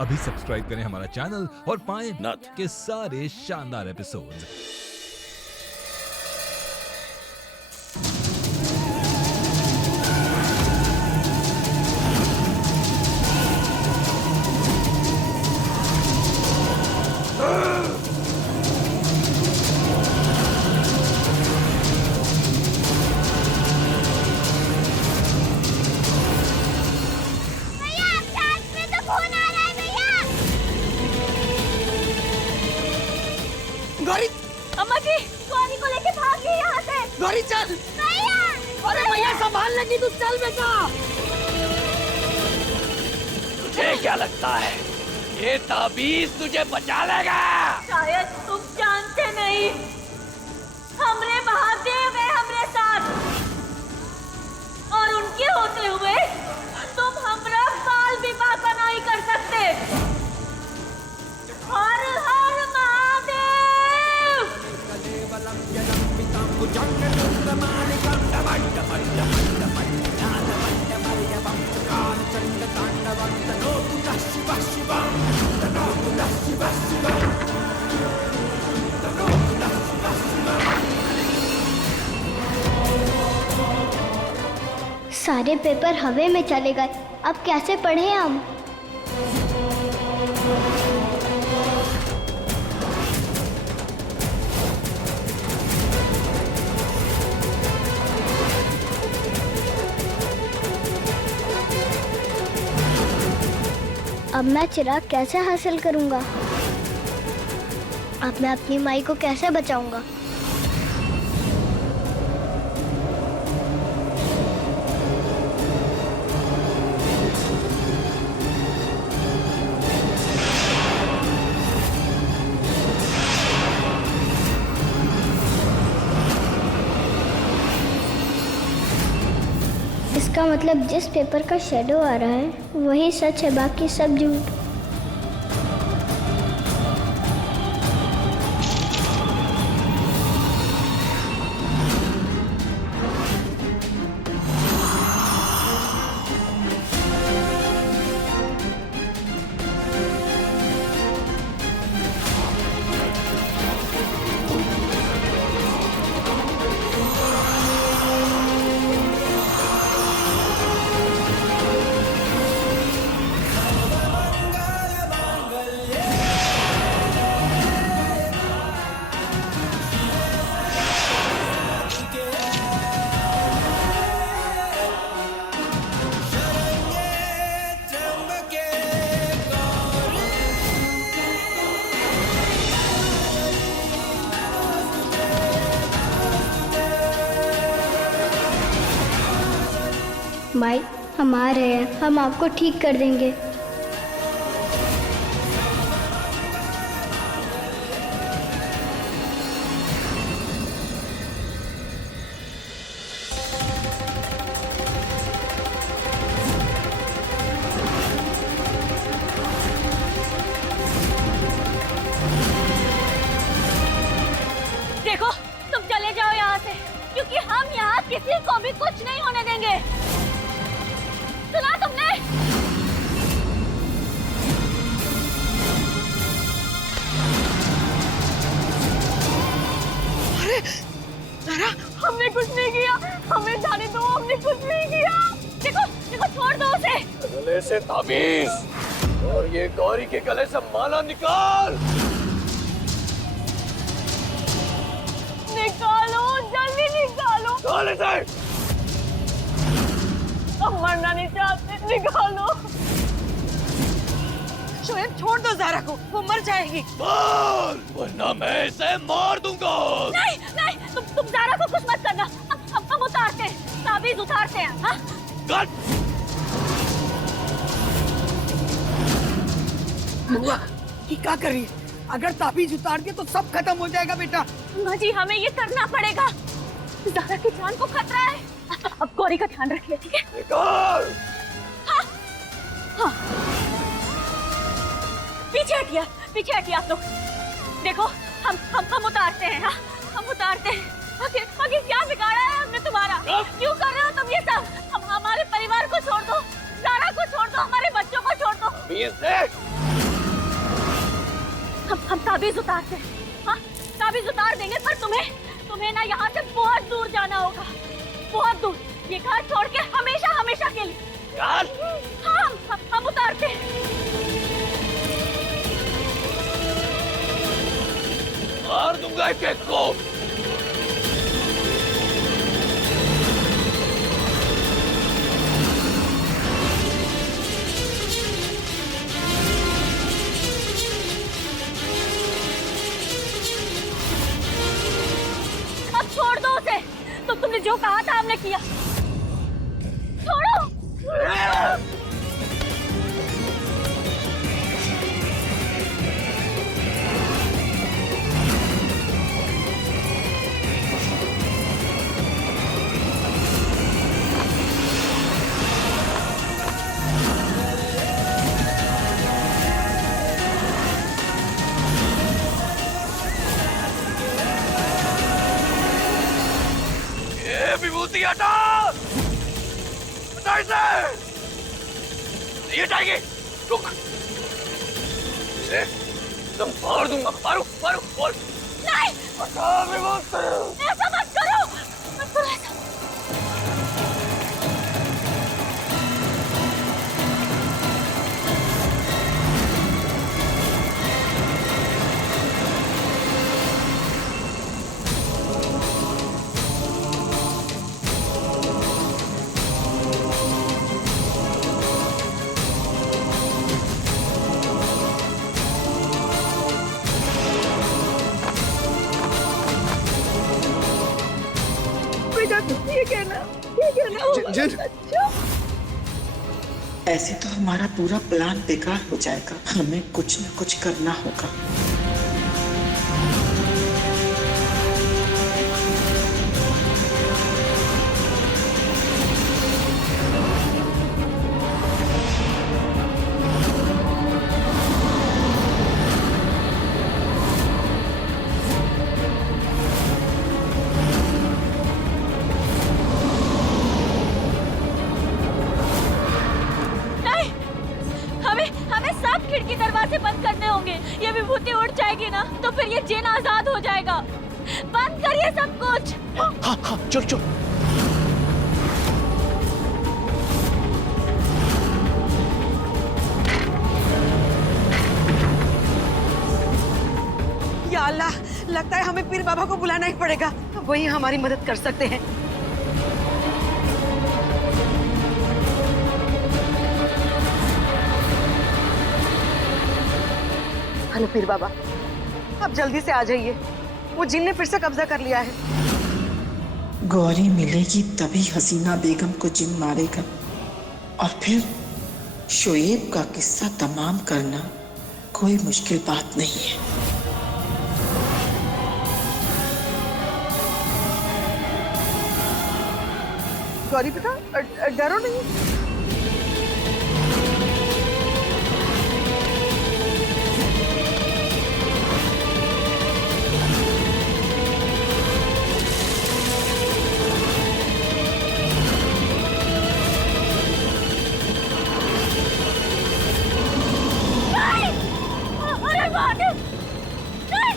अभी सब्सक्राइब करें हमारा चैनल और पाएं नथ के सारे शानदार एपिसोड्स। गौरी, अम्मा जी, गौरी को लेके भाग गई यहाँ से। गौरी चल। अरे भैया संभाल लेगी, तू चल बेटा। तुझे क्या लगता है ये ताबीज तुझे बचा लेगा? शायद तुम जानते नहीं, हमरे महादेव है हमरे साथ, और उनके होते हुए तुम हमरा बाल भी बाका नहीं कर सकते। हर हर महादेव। सारे पेपर हवे में चले गए, अब कैसे पढ़ें हम? अब मैं चिराग कैसे हासिल करूंगा? अब मैं अपनी माई को कैसे बचाऊंगा? इसका मतलब जिस पेपर का शेडो आ रहा है वही सच है, बाकी सब झूठ। माई, हम आ रहे हैं, हम आपको ठीक कर देंगे। देखो, तुम चले जाओ यहाँ से, क्योंकि हम यहाँ किसी को भी कुछ नहीं होने देंगे। सुना तुमने? अरे तारा, हमने कुछ नहीं किया, हमें जाने दो, हमने कुछ नहीं किया। देखो देखो, छोड़ दो उसे। गले से ताबीज और ये गौरी के गले से माला निकाल। निकालो, जल्दी निकालो। निकाल इसे। अब मरना नहीं चाहते, निकालो। शोएब छोड़ दो ज़ारा को, वो मर जाएगी। बोल, वरना मैं इसे मार दूंगा। नहीं नहीं, तुम ज़ारा को कुछ मत करना। हम उतारते हैं, ताबीज उतारते हैं। हाँ? कट। बुआ, ये क्या कर रही है? अगर ताबीज उतार दिया तो सब खत्म हो जाएगा बेटा। अम्मा जी, हमें ये करना पड़ेगा। ज़ारा की जान को खतरा है। अब गौरी का ध्यान रखिए, ठीक है? निकाल। हाँ, हाँ। पीछे हटिए, पीछे हटिए आप लोग। देखो, हम उतारते हैं। हाँ, हम उतारते हैं। आखिर क्या बिगाड़ा है हमने तुम्हारा? क्यों कर रहे हो तुम ये सब? हम हमारे परिवार को छोड़ दो, ज़ारा को छोड़ दो, हमारे बच्चों को छोड़ दो। तमीज देख। हम ताबीज उतारते हैं। हाँ, ताबीज उतार देंगे, पर तुम्हें ना यहाँ से बहुत दूर जाना होगा, बहुत दूर, ये घर छोड़ के हमेशा हमेशा के लिए। यार हाँ, हम उतारते हैं। मार दूंगा एक एक को। अब छोड़ दो उसे। तो तुमने जो कहा था हमने किया। छोड़ो। ये विभूति हटा, हटा इसे। नहीं हटाएगी, रुक। इसे तुम मार दूंगा, मारो मारो बोल। नहीं, हटा विभूति। ऐसा मत करो, मत करो ऐसा। ये कहना होगा। ऐसे तो हमारा पूरा प्लान बेकार हो जाएगा। हमें कुछ न कुछ करना होगा। हमें सब खिड़की दरवाजे बंद करने होंगे। ये विभूति उड़ जाएगी ना, तो फिर ये जिन आजाद हो जाएगा। बंद करिए सब कुछ। हाँ हाँ, चल चल। या अल्लाह, लगता है हमें पीर बाबा को बुलाना ही पड़ेगा, वही हमारी मदद कर सकते हैं। हेलो पीर बाबा, आप जल्दी से आ जाइए। वो जिन ने फिर से कब्जा कर लिया है। गौरी मिलेगी तभी हसीना बेगम को जिन मारेगा, और फिर शोएब का किस्सा तमाम करना कोई मुश्किल बात नहीं है। गौरी बेटा, डरो नहीं। अरे बात है। नहीं।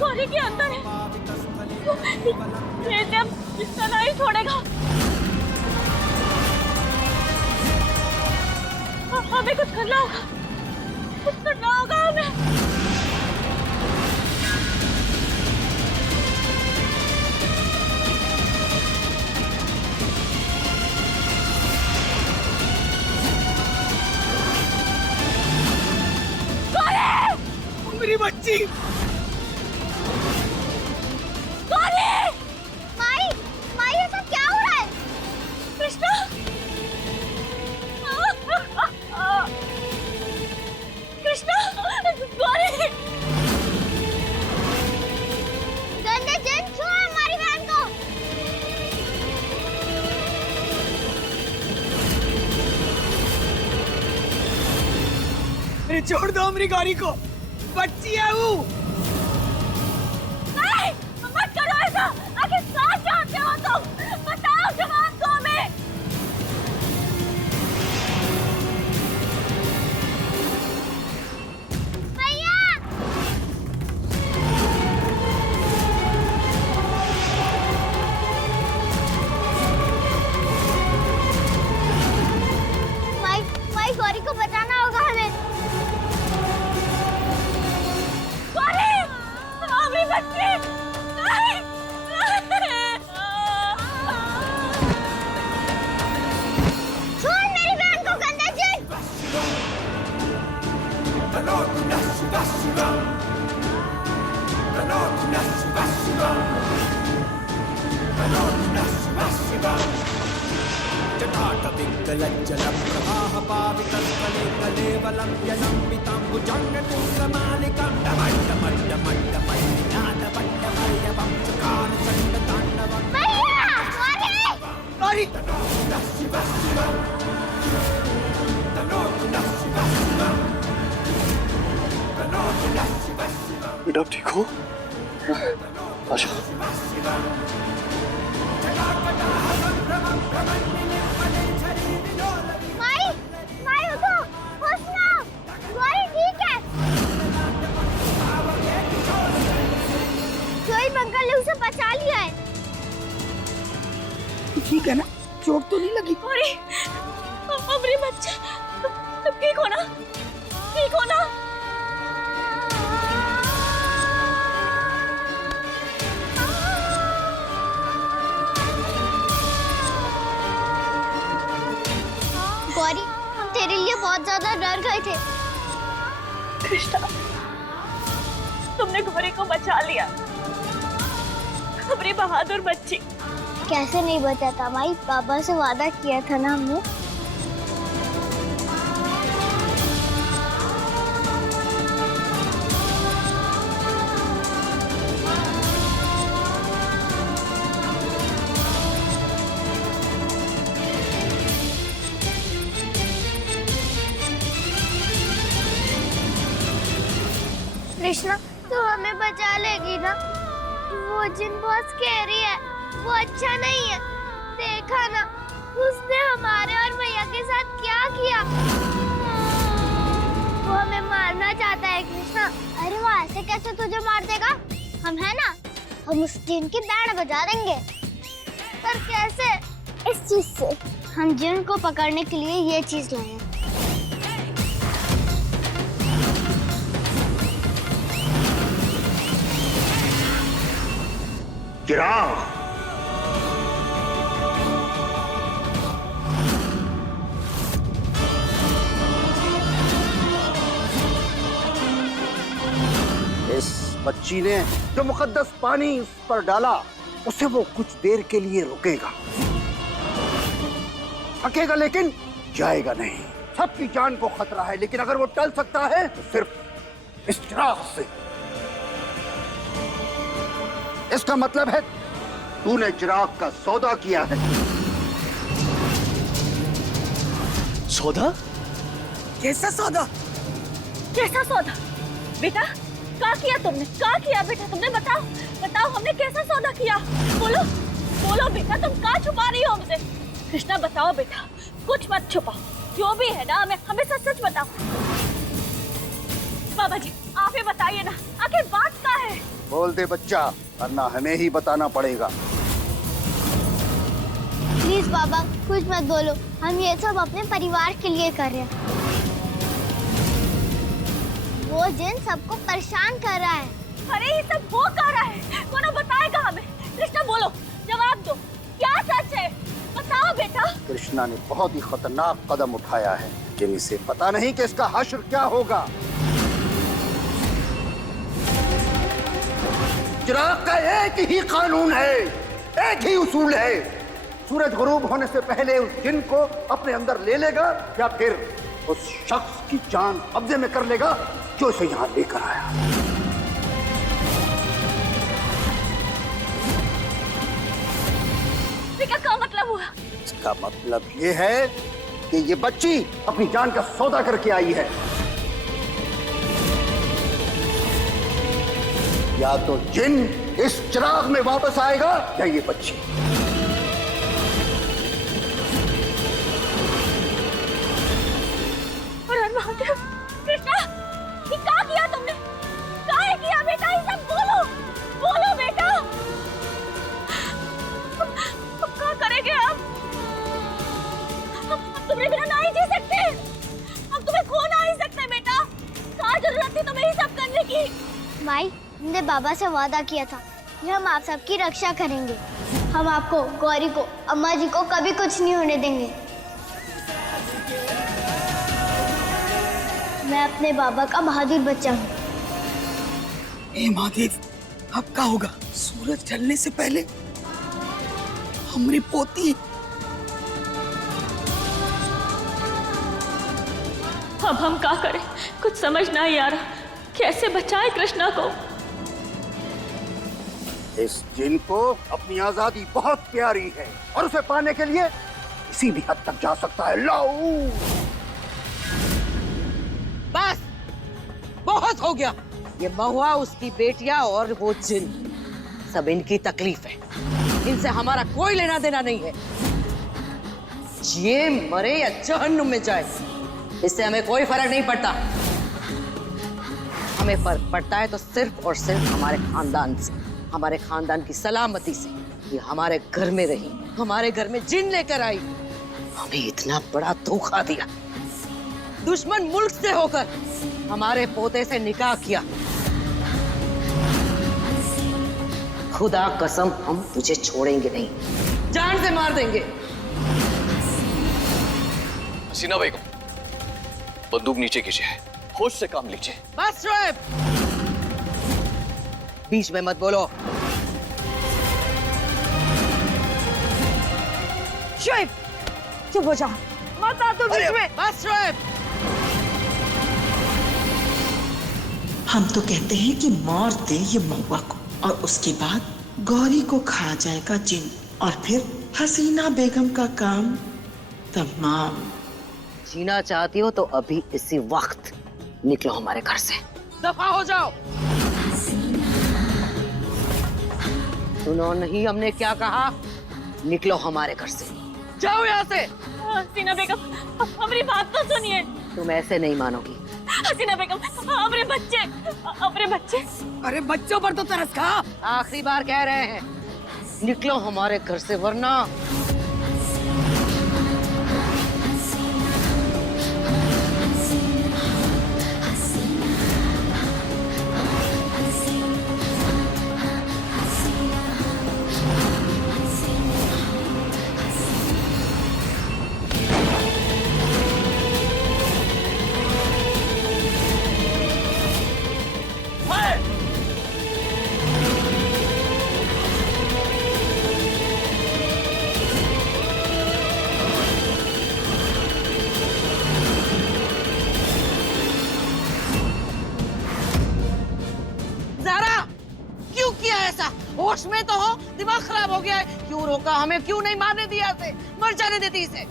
गौरी के अंदर है। ये जब इसका नहीं छोड़ेगा। हमें कुछ करना होगा, कुछ करना होगा हमें। मेरी बच्ची गौरी! माई माई ये सब क्या हो रहा है? कृष्णा! कृष्णा! गौरी! गंदे जिन छुआ हमारी बहन को। अरे छोड़ दो मेरी गौरी को, बच्ची है वो। नहीं! मत करो ऐसा! आखिर क्या चाहते हो तुम? बताओ जवाब दो हमें! भैया! माई गौरी को बचाना होगा हमें। गौरी! अभी बच्ची! नहीं! छोड़ मेरी बहन को गंदे जिन। भैया! गौरी! गौरी बेटा ठीक हो? अच्छा माई उठो, होश में आओ। गौरी ठीक है। शोएब अंकल ने उसे बचा लिया है। ठीक है ना? चोट तो नहीं लगी? गौरी! अमरी बच्चा! तुम ठीक हो ना? ठीक हो ना? गौरी हम तेरे लिए बहुत ज्यादा डर गए थे। कृष्णा, तुमने गौरी को बचा लिया। अमरी बहादुर बच्ची। कैसे नहीं बचा था माई? पापा से वादा किया था ना हमने। कृष्णा तू हमें बचा लेगी ना? वो जिन बहुत स्कैरी है, वो अच्छा नहीं है। देखा ना उसने हमारे और भैया के साथ क्या किया। वो हमें मारना चाहता है कृष्णा। अरे वो ऐसे कैसे तुझे मार देगा? हम है ना, हम उस जिन की बैंड बजा देंगे। पर कैसे? इस चीज से। हम जिन को पकड़ने के लिए ये चीज लाए हैं। चिराग, इस बच्ची ने जो मुकद्दस पानी उस पर डाला, उसे वो कुछ देर के लिए रुकेगा, थकेगा लेकिन जाएगा नहीं। सबकी जान को खतरा है, लेकिन अगर वो टल सकता है तो सिर्फ इस चिराग से। इसका मतलब है तूने चिराग का सौदा किया है। सौदा? कैसा सौदा? कैसा सौदा? बेटा क्या किया तुमने? क्या किया बेटा तुमने? बताओ बताओ, हमने कैसा सौदा किया? बोलो बोलो बेटा, तुम क्या छुपा रही हो हमसे? कृष्णा बताओ बेटा, कुछ मत छुपाओ, जो भी है ना हमें सच सच बताओ। बाबा जी आप ही बताइए ना, आखिर बात क्या है? बोल दे बच्चा, वरना हमें ही बताना पड़ेगा। प्लीज बाबा कुछ मत बोलो, हम ये सब अपने परिवार के लिए कर रहे हैं। वो जिन सबको परेशान कर रहा है। अरे ये सब हो क्या रहा है? कौन बताएगा हमें? कृष्णा बोलो, जवाब दो, क्या सच है? बताओ बेटा। कृष्णा ने बहुत ही खतरनाक कदम उठाया है, लेकिन इसे पता नहीं कि इसका हश्र क्या होगा। चिराग का एक ही कानून है, एक ही उसूल है। सूरज गुरूब होने से पहले उस जिन को अपने अंदर ले लेगा या फिर उस शख्स की जान कब्जे में कर लेगा जो इसे यहाँ लेकर आया। क्या मतलब हुआ? इसका मतलब ये है कि ये बच्ची अपनी जान का सौदा करके आई है। या तो जिन इस चिराग में वापस आएगा या ये बच्ची। महादेव, कृष्णा, ये क्या किया तुमने? क्या किया बेटा? ये सब बोलो, बोलो बेटा। अब क्या करेंगे हम तुम्हारे बिना नहीं जी सकते। हम तुम्हें खो नहीं सकते बेटा। क्या जरूरत थी तुम्हें ये सब करने की? माई, हमने बाबा से वादा किया था कि हम आप सबकी रक्षा करेंगे। हम आपको, गौरी को, अम्मा जी को कभी कुछ नहीं होने देंगे। मैं अपने बाबा का बहादुर बच्चा हूँ। हे महादेव, अब क्या होगा? सूरज ढलने से पहले हमारी पोती। अब हम क्या करें? कुछ समझ नहीं आ रहा। कैसे बचाएं कृष्णा को? इस जिन को अपनी आजादी बहुत प्यारी है और उसे पाने के लिए किसी भी हद तक जा सकता है। लाओ, बस बहुत हो गया। ये महुआ, उसकी बेटियां और वो जिन, सब इनकी तकलीफ है। इनसे हमारा कोई लेना देना नहीं है। ये मरे या जहन्नुम में जाए, इससे हमें कोई फर्क नहीं पड़ता। हमें फर्क पड़ता है तो सिर्फ और सिर्फ हमारे खानदान से, हमारे खानदान की सलामती से। ये हमारे घर में रही, हमारे घर में जिन लेकर आई, हमें इतना बड़ा धोखा दिया। दुश्मन मुल्क से होकर हमारे पोते से निकाह किया। खुदा कसम, हम तुझे छोड़ेंगे नहीं, जान से मार देंगे। हसीना बेगम, बंदूक नीचे कीजिए, होश से काम लीजिए। बस शोएब, बीच में मत बोलो। शोएब, चुप हो जाओ, मत आ तुम बीच में। बस शोएब। हम तो कहते हैं कि मार दे ये महुआ को और उसके बाद गौरी को खा जाएगा जिन, और फिर हसीना बेगम का काम तमाम। जीना चाहती हो तो अभी इसी वक्त निकलो हमारे घर से, दफा हो जाओ। सुनो नहीं हमने क्या कहा? निकलो हमारे घर से, जाओ यहाँ से। हसीना बेगम, हमारी बात तो सुनिए। तुम ऐसे नहीं मानोगी। हसीना बेगम, हमारे बच्चे, अपने बच्चे। अरे बच्चों पर तो तरस खा। आखिरी बार कह रहे हैं, निकलो हमारे घर से, वरना होश में तो हो, दिमाग खराब हो गया है। क्यों रोका हमें? क्यों नहीं मारने दिया इसे? मर जाने देती इसे।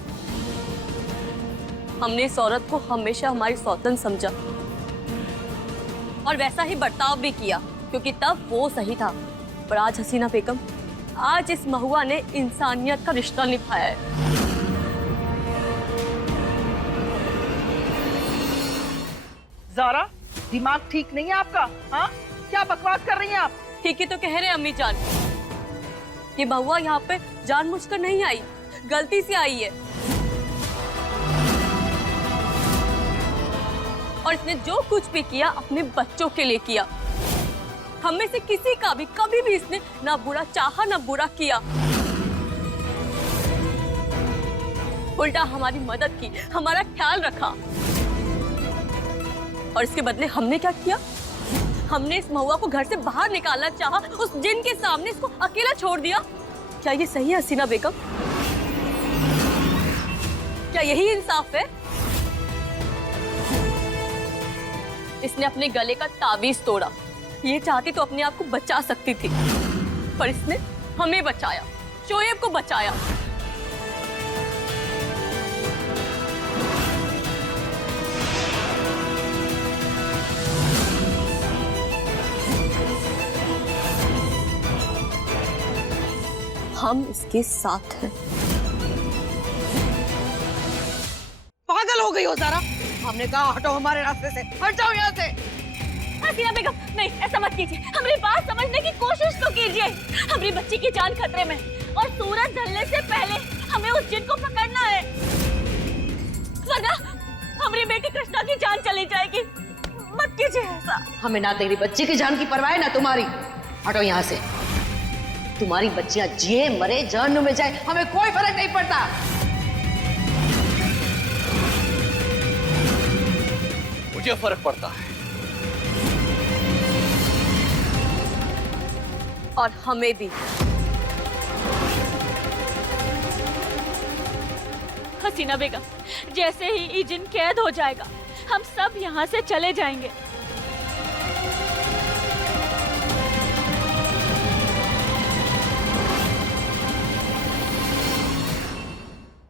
हमने इस औरत को हमेशा हमारी सौतन समझा और वैसा ही बर्ताव भी किया, क्योंकि तब वो सही था। पर आज हसीना बेगम, आज इस महुआ ने इंसानियत का रिश्ता निभाया है। ज़ारा, दिमाग ठीक नहीं है आपका? हाँ, क्या बकवास कर रही हैं आप? ठीक है तो कह रहे अम्मी जान, ये बहुआ यहाँ पे जानबूझकर नहीं आई, गलती से आई है। और इसने जो कुछ भी किया अपने बच्चों के लिए किया। हम में से किसी का भी कभी भी इसने ना बुरा चाहा ना बुरा किया, उल्टा हमारी मदद की, हमारा ख्याल रखा। और इसके बदले हमने क्या किया? हमने इस महुआ को घर से बाहर निकालना चाहा, उस जिन के सामने इसको अकेला छोड़ दिया। क्या ये सही है हसीना बेगम? क्या यही इंसाफ है? इसने अपने गले का ताबीज तोड़ा। ये चाहती तो अपने आप को बचा सकती थी, पर इसने हमें बचाया, शोएब को बचाया। हम इसके साथ हैं। पागल हो गई हो ज़ारा? हमने कहा हटो हमारे रास्ते से, हट जाओ यहाँ से। हसीना बेगम, नहीं ऐसा मत कीजिए, हमारी बात समझने की कोशिश तो कीजिए। हमारी बच्ची की जान खतरे में, और सूरज ढलने से पहले हमें उस जिन को पकड़ना है, वरना हमारी बेटी कृष्णा की जान चली जाएगी। मत कीजिए ऐसा। हमें ना तेरी बच्ची की जान की परवाह है ना तुम्हारी। हटो यहाँ से। तुम्हारी बच्चियां जिए मरे जहन्नुम में जाए, हमें कोई फर्क नहीं पड़ता। मुझे फर्क पड़ता है। और हमें भी। हसीना बेगम, जैसे ही ये जिन कैद हो जाएगा, हम सब यहाँ से चले जाएंगे।